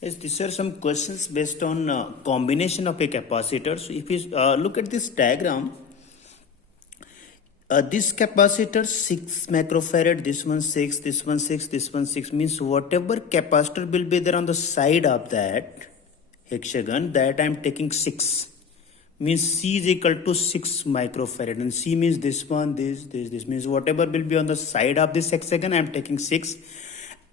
Yes, these are some questions based on combination of a capacitor. So if you look at this diagram, this capacitor 6 microfarad, this one 6, this one 6, this one 6 means whatever capacitor will be there on the side of that hexagon, that I am taking 6. Means C is equal to 6 microfarad, and C means this one, this means whatever will be on the side of this hexagon, I am taking 6.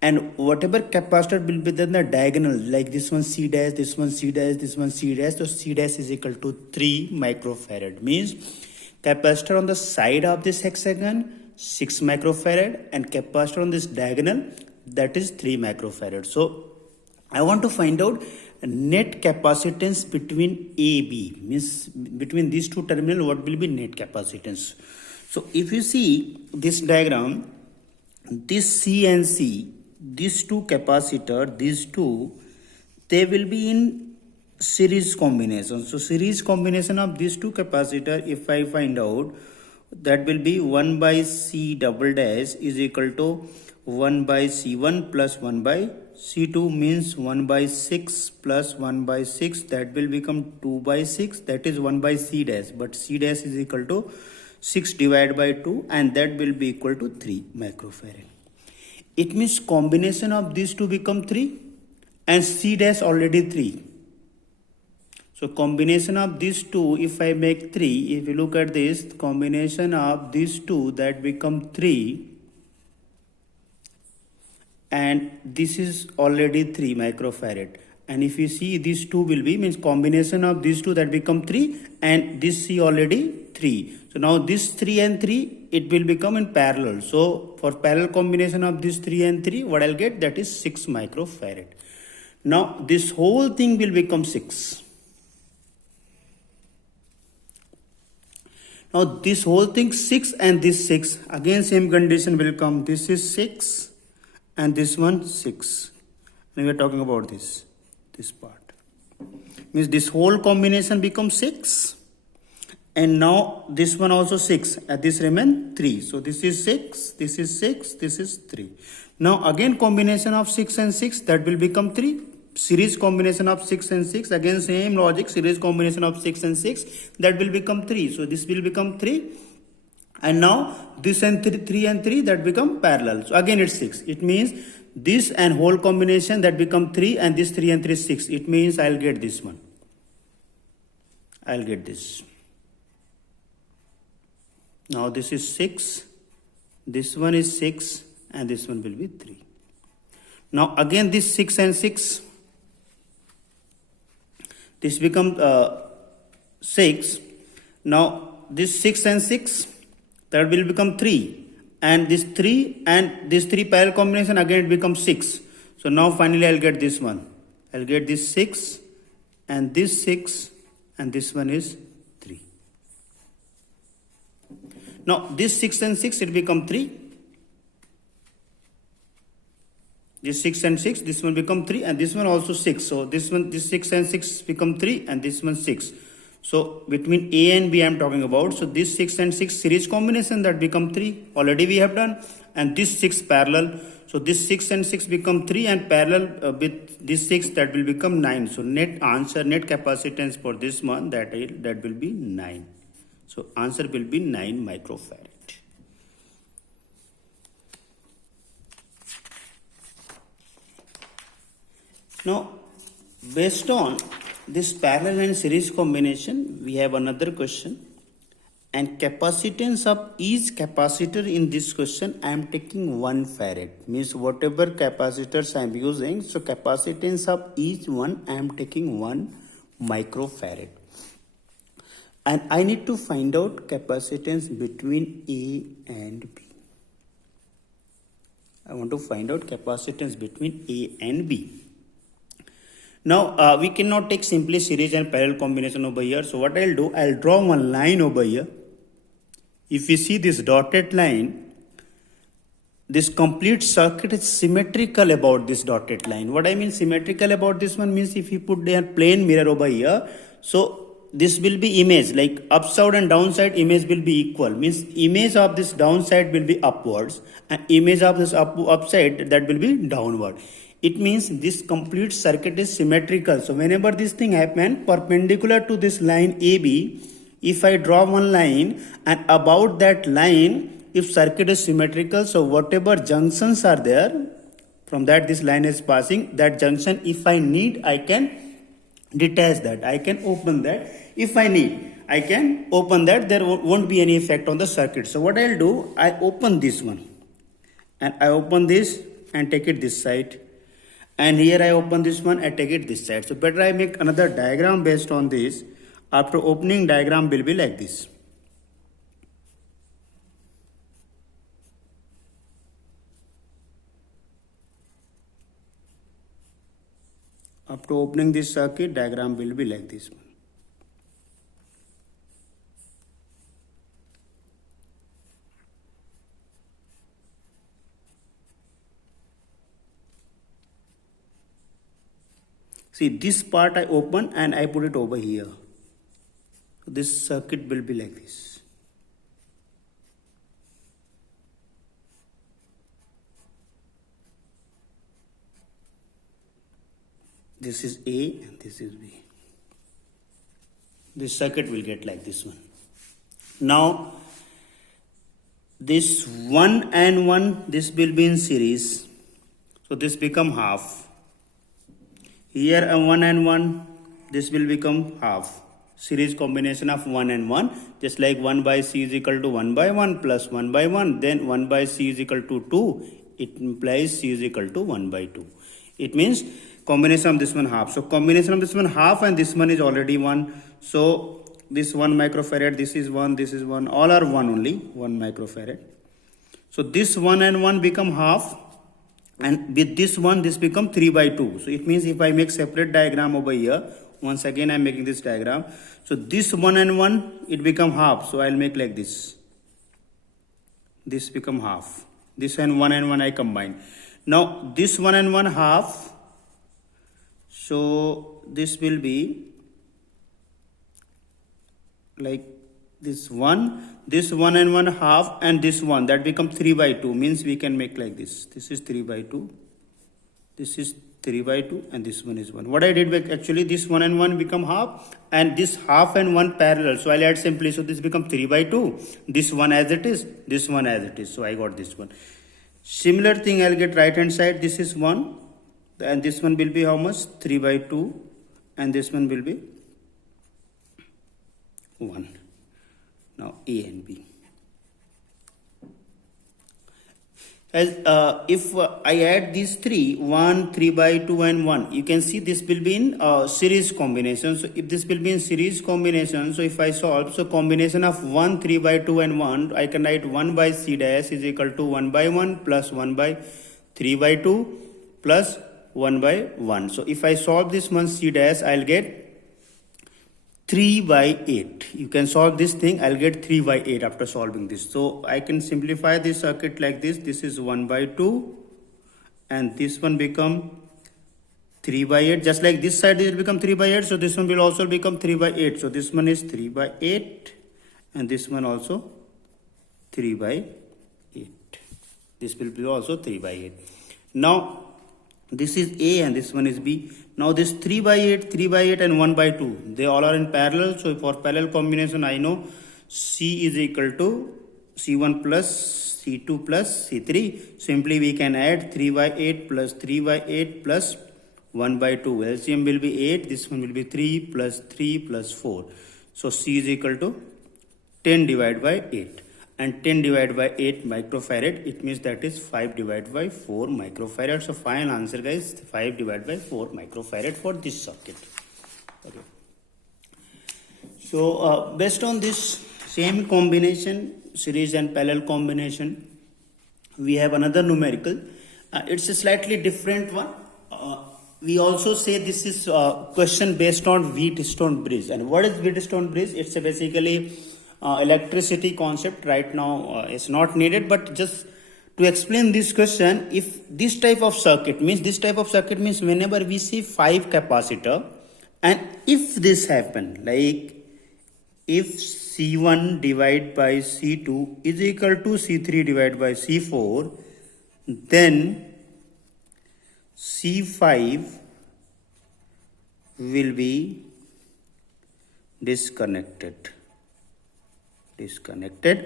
And whatever capacitor will be there in the diagonal, like this one C dash, this one C dash, this one C dash, so C dash is equal to 3 microfarad. Means capacitor on the side of this hexagon 6 microfarad, and capacitor on this diagonal, that is 3 microfarad. So I want to find out net capacitance between AB, means between these two terminals, what will be net capacitance. So if you see this diagram, this C and C, these two capacitor, these two, they will be in series combination. So series combination of these two capacitor, if I find out, that will be 1 by C double dash is equal to 1 by C1 plus 1 by C2, means 1 by 6 plus 1 by 6, that will become 2 by 6, that is 1 by C dash, but C dash is equal to 6 divided by 2, and that will be equal to 3 microfarad. It means combination of these two become 3, and C dash already 3. So combination of these two, if I make 3, if you look at this, combination of these two, that become 3, and this is already 3 microfarad. And if you see, these two will be, means combination of these two, that become 3, and this C already 3. So now this 3 and 3, it will become in parallel. So for parallel combination of this 3 and 3, what I'll get, that is 6 microfarad. Now this whole thing will become 6. Now this whole thing 6 and this 6, again same condition will come. This is 6 and this one 6. And we are talking about this part. Means this whole combination becomes 6. And now this one also 6, and this remain 3. So this is 6, this is 6, this is 3. Now again combination of 6 and 6, that will become 3. Series combination of 6 and 6, again same logic, series combination of 6 and 6, that will become 3. So this will become 3. And now this and 3 and 3, that become parallel. So again it's 6. It means this and whole combination, that become 3, and this 3 and 3 is 6. It means I'll get this one. I'll get this. Now this is 6, this one is 6, and this one will be 3. Now again this 6 and 6, this becomes 6. Now this 6 and 6, that will become 3. And this 3 and this 3 parallel combination, again it becomes 6. So now finally I'll get this one. I'll get this 6 and this 6, and this one is 3. Now this 6 and 6, it become 3. This 6 and 6, this one become 3, and this one also 6. So this 6 and 6 become 3, and this one 6. So between A and B I am talking about. So this 6 and 6 series combination, that become 3. Already we have done. And this 6 parallel. So this 6 and 6 become 3, and parallel with this 6, that will become 9. So net answer, net capacitance for this one, that will be 9. So answer will be 9 microfarad. Now based on this parallel and series combination, we have another question. And capacitance of each capacitor in this question, I am taking 1 farad. Means whatever capacitors I am using, so capacitance of each one, I am taking 1 microfarad. And I need to find out capacitance between A and B. I want to find out capacitance between A and B. Now we cannot take simply series and parallel combination over here. So what I'll do, I'll draw one line over here. If you see this dotted line, this complete circuit is symmetrical about this dotted line. What I mean symmetrical about this one means, if you put their plane mirror over here, so this will be image, like upside and downside image will be equal. Means image of this downside will be upwards, and image of this upside, that will be downward. It means this complete circuit is symmetrical. So whenever this thing happen perpendicular to this line AB, if I draw one line and about that line, if circuit is symmetrical, so whatever junctions are there, from that this line is passing, that junction, if I need, I can detach that, I can open that. If I need, I can open that, there won't be any effect on the circuit. So what I'll do, I open this one and I open this and take it this side, and here I open this one and take it this side. So better I make another diagram based on this. After opening, diagram will be like this. After opening this circuit, diagram will be like this one. See, this part I open and I put it over here. This circuit will be like this. This is A and this is B. This circuit will get like this one. Now, this 1 and 1, this will be in series. So this become half. Here a 1 and 1, this will become half. Series combination of 1 and 1, just like 1 by C is equal to 1 by 1 plus 1 by 1, then 1 by C is equal to 2, it implies C is equal to 1 by 2. It means combination of this one half. So combination of this one half and this one is already 1. So this 1 microfarad, this is 1, all are 1 only, 1 microfarad. So this 1 and 1 become half, and with this one, this become 3 by 2. So it means if I make separate diagram over here, once again I am making this diagram. So this 1 and 1, it become half. So I will make like this. This become half. This and 1 I combine. Now this 1 and 1 half. So this will be like this 1 and 1 half, and this 1, that become 3 by 2, means we can make like this. This is 3 by 2, this is 3 by 2, and this one is 1. What I did, actually this 1 and 1 become half, and this half and 1 parallel. So I'll add simply, so this become 3 by 2, this one as it is, this one as it is. So I got this one. Similar thing I'll get right hand side, this is 1, and this one will be how much? 3 by 2, and this one will be 1. Now A and B. As if I add these 1, 3 by 2 and 1, you can see this will be in series combination. So if this will be in series combination, so if I solve, so combination of 1, 3 by 2 and 1, I can write 1 by C dash is equal to 1 by 1 plus 1 by 3 by 2 plus 1 by 1. So if I solve this one C dash, I'll get 3 by 8. You can solve this thing, I'll get 3 by 8 after solving this. So I can simplify this circuit like this. This is 1 by 2 and this one become 3 by 8. Just like this side will become 3 by 8. So this one will also become 3 by 8. So this one is 3 by 8 and this one also 3 by 8. This will be also 3 by 8. Now this is A and this one is B. Now this 3 by 8 and 1 by 2, they all are in parallel. So for parallel combination, I know C is equal to C1 plus C2 plus C3. Simply we can add 3 by 8 plus 3 by 8 plus 1 by 2. LCM will be 8. This one will be 3 plus 4. So C is equal to 10 divided by 8. And 10 divided by 8 microfarad, it means that is 5 divided by 4 microfarad. So final answer guys, 5 divided by 4 microfarad for this circuit. Okay. So based on this same combination, series and parallel combination, we have another numerical. It's a slightly different one. We also say this is a question based on Wheatstone bridge. And what is Wheatstone bridge? It's a basically electricity concept. Right now it's not needed, but just to explain this question, if this type of circuit means whenever we see 5 capacitor, and if this happen, like if C1 divided by C2 is equal to C3 divided by C4, then C5 will be disconnected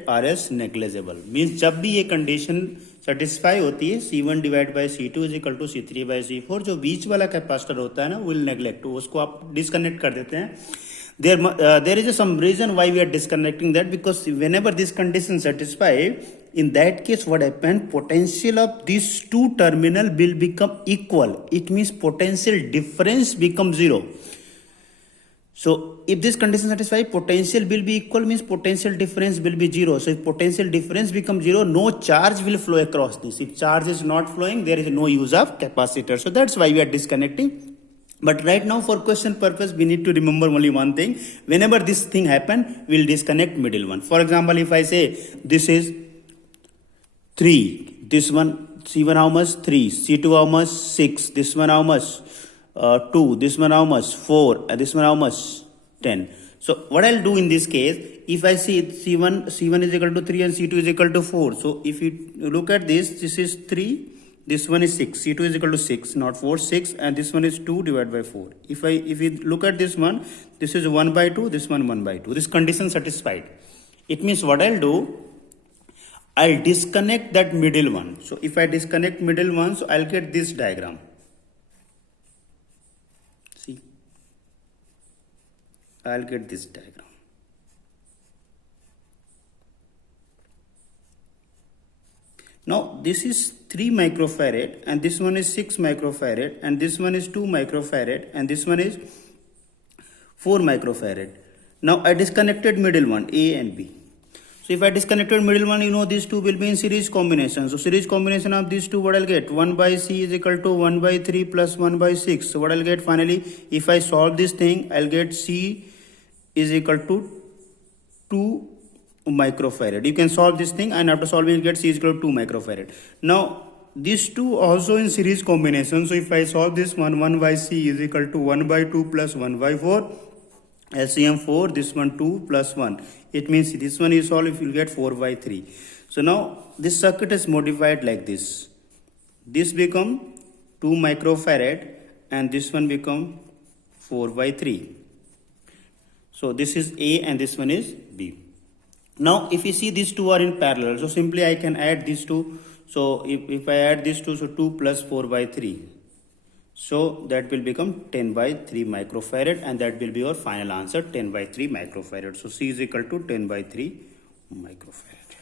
or else negligible. Means जब भी ये condition satisfy होती है C1 divide by C2 is equal to C3 by C4, जो बीच वाला capacitor होता है ना विल नेग्लेक्ट, उसको आप डिस्कनेक्ट कर देते हैं. There is some reason why we are disconnecting that, because whenever this condition satisfied, in that case what happened, potential of these two terminal will become equal. It means potential difference becomes zero. So if this condition satisfied, potential will be equal, means potential difference will be zero. So if potential difference becomes zero, no charge will flow across this. If charge is not flowing, there is no use of capacitor. So that's why we are disconnecting. But right now for question purpose, we need to remember only one thing. Whenever this thing happen, we'll disconnect middle one. For example, if I say this is 3, this one, C1 how much? 3, C2 how much? 6, this one how much? 2, this one how much? 4, this one how much? 10. So what I'll do in this case, if I see C1 is equal to 3 and C2 is equal to 4. So if you look at this is 3. This one is 6, C2 is equal to 6, not 4, 6, and this one is 2 divided by 4. If you look at this one, this is 1 by 2, this one 1 by 2. This condition satisfied. It means what I'll do, I'll disconnect that middle one. So if I disconnect middle one, so I'll get this diagram. See, I'll get this diagram. Now this is 3 microfarad and this one is 6 microfarad and this one is 2 microfarad and this one is 4 microfarad. Now I disconnected middle one, A and B. So if I disconnected middle one, you know these two will be in series combination. So series combination of these two, what I'll get? 1 by C is equal to 1 by 3 plus 1 by 6. So what I'll get finally, if I solve this thing, I'll get C is equal to 2 microfarad. You can solve this thing and after solving you get C is equal to 2 microfarad. Now these two also in series combination. So if I solve this one, 1 by C is equal to 1 by 2 plus 1 by 4. LCM 4, this one 2 plus 1. It means this one you solve, if you get 4 by 3. So now this circuit is modified like this. This become 2 microfarad and this one become 4 by 3. So this is A and this one is B. Now if you see these two are in parallel, so simply I can add these two. So if I add these two, so 2 plus 4 by 3. So that will become 10 by 3 microfarad and that will be your final answer, 10 by 3 microfarad. So C is equal to 10 by 3 microfarad.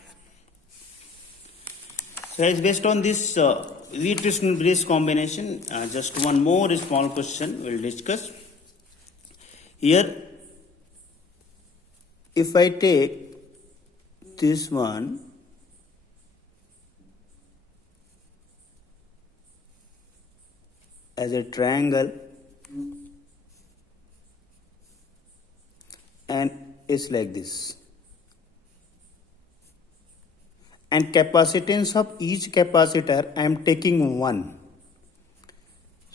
So it's based on this Wheat-Bridge combination. Just one more small question we'll discuss. Here, if I take this one, as a triangle and it's like this, and capacitance of each capacitor I am taking 1.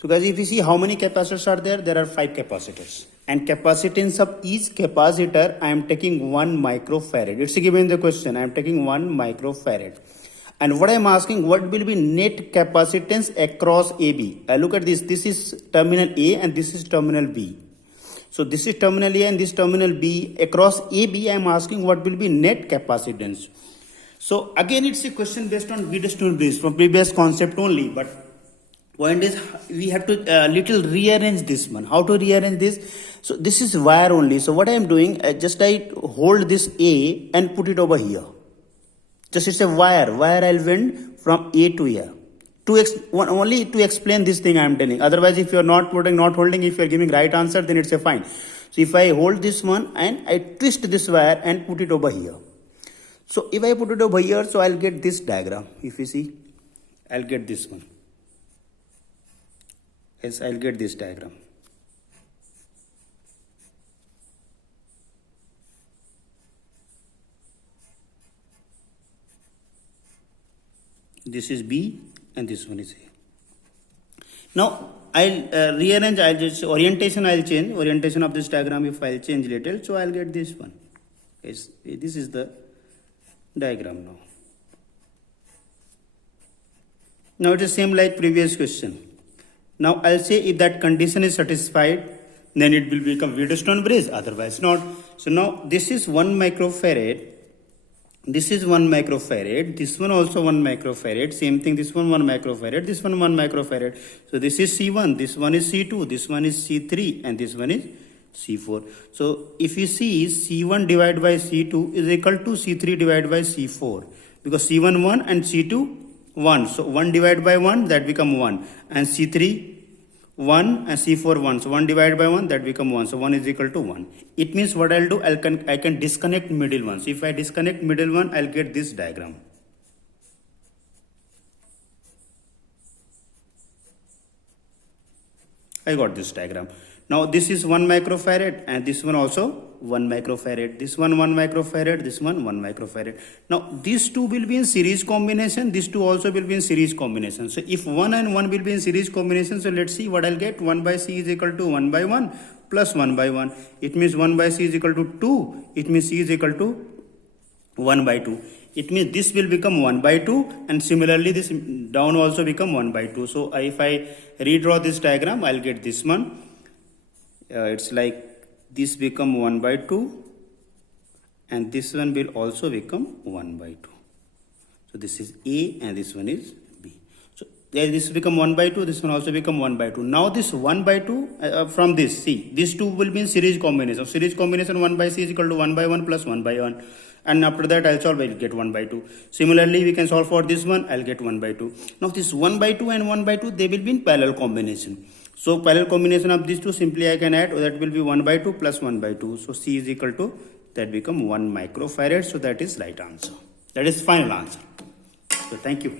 So guys, if you see how many capacitors are there are 5 capacitors, and capacitance of each capacitor I am taking 1 microfarad. It's given in the question, I am taking 1 microfarad. And what I am asking, what will be net capacitance across AB? Look at this. This is terminal A and this is terminal B. So this is terminal A and this terminal B. Across AB, I am asking what will be net capacitance. So again, it's a question based on Wheat-Bridge from previous concept only. But point is, we have to little rearrange this one. How to rearrange this? So this is wire only. So what I am doing, I hold this A and put it over here. Just it's a wire I'll went from A to here. Only to explain this thing I am telling. Otherwise, if you are not holding, if you are giving right answer, then it's a fine. So if I hold this one and I twist this wire and put it over here. So if I put it over here, so I'll get this diagram. If you see, I'll get this one. Yes, I'll get this diagram. This is B and this one is A. Now I'll rearrange, orientation I'll change. Orientation of this diagram, if I'll change little, so I'll get this one. Yes, this is the diagram now. Now it is same like previous question. Now I'll say if that condition is satisfied, then it will become Wheatstone bridge, otherwise not. So now this is 1 microfarad, this is 1 microfarad, this one also 1 microfarad, same thing, this one 1 microfarad, this one 1 microfarad. So this is C1, this one is C2, this one is C3, and this one is C4. So if you see, C1 divided by C2 is equal to C3 divided by C4, because C1 1 and C2 1. So 1 divided by 1, that become 1, and C3 1 and C4 1. So 1 divided by 1, that become 1. So 1 is equal to 1. It means what I'll do, I can disconnect middle one. So if I disconnect middle one, I'll get this diagram. I got this diagram. Now this is 1 microfarad, and this one also 1 microfarad. This one 1 microfarad, this one 1 microfarad. Now these two will be in series combination. These two also will be in series combination. So if 1 and 1 will be in series combination, so let's see what I'll get. 1 by C is equal to 1 by 1 plus 1 by 1. It means 1 by C is equal to 2. It means C is equal to 1 by 2. It means this will become 1 by 2, and similarly this down also become 1 by 2. So if I redraw this diagram, I'll get this one. It's like this become 1 by 2, and this one will also become 1 by 2. So this is A and this one is B. So this become 1 by 2, this one also become 1 by 2. Now this 1 by 2 from this, see, these two will be in series combination. Series combination 1 by C is equal to 1 by 1 plus 1 by 1. And after that I'll solve, I'll get 1 by 2. Similarly, we can solve for this one, I'll get 1 by 2. Now this 1 by 2 and 1 by 2, they will be in parallel combination. So parallel combination of these two, simply I can add, that will be 1 by 2 plus 1 by 2. So C is equal to, that become 1 microfarad. So that is right answer. That is final answer. So thank you.